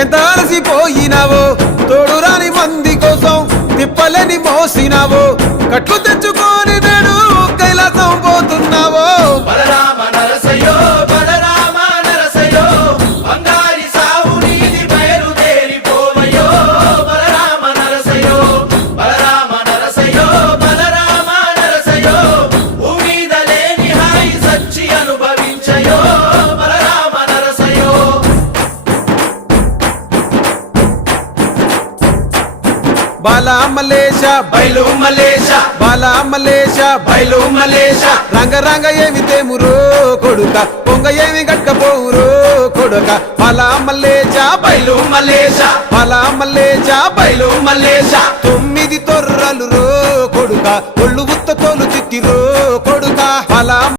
ఎంత అలసిపోయినావో తోడు రాని మంది కోసం తిప్పలని మోసినావో కట్లు తెచ్చుకొని నేడు కైలాసం పోతున్నావో బలరామ నరసయ్యో బలరామ నరసయ్యో బంగారి సావు నీది బయలుదేరిపోవయ్యో బలరామ నరసయ్యో బలరామ నరసయ్యో బలరామ నరసయ్యో భూమిద లేని హాయి సచ్చి అనుభవించయో బలరామ నరసయ్యో బాలా మలేష బయలు మలేష బాలా మలేష బయలు మలేష రంగ రంగ ఏమి తేమురో కొడుక పొంగ ఏమి గట్టపోవురో కొడుక బాలా మలేష బయలు మలేష బాలా మలేష బయలు మలేష 9 తొర్రలు రో కొడుక ఒళ్ళు ఉత్త తోలు తిట్టిరో కొడుక బాలా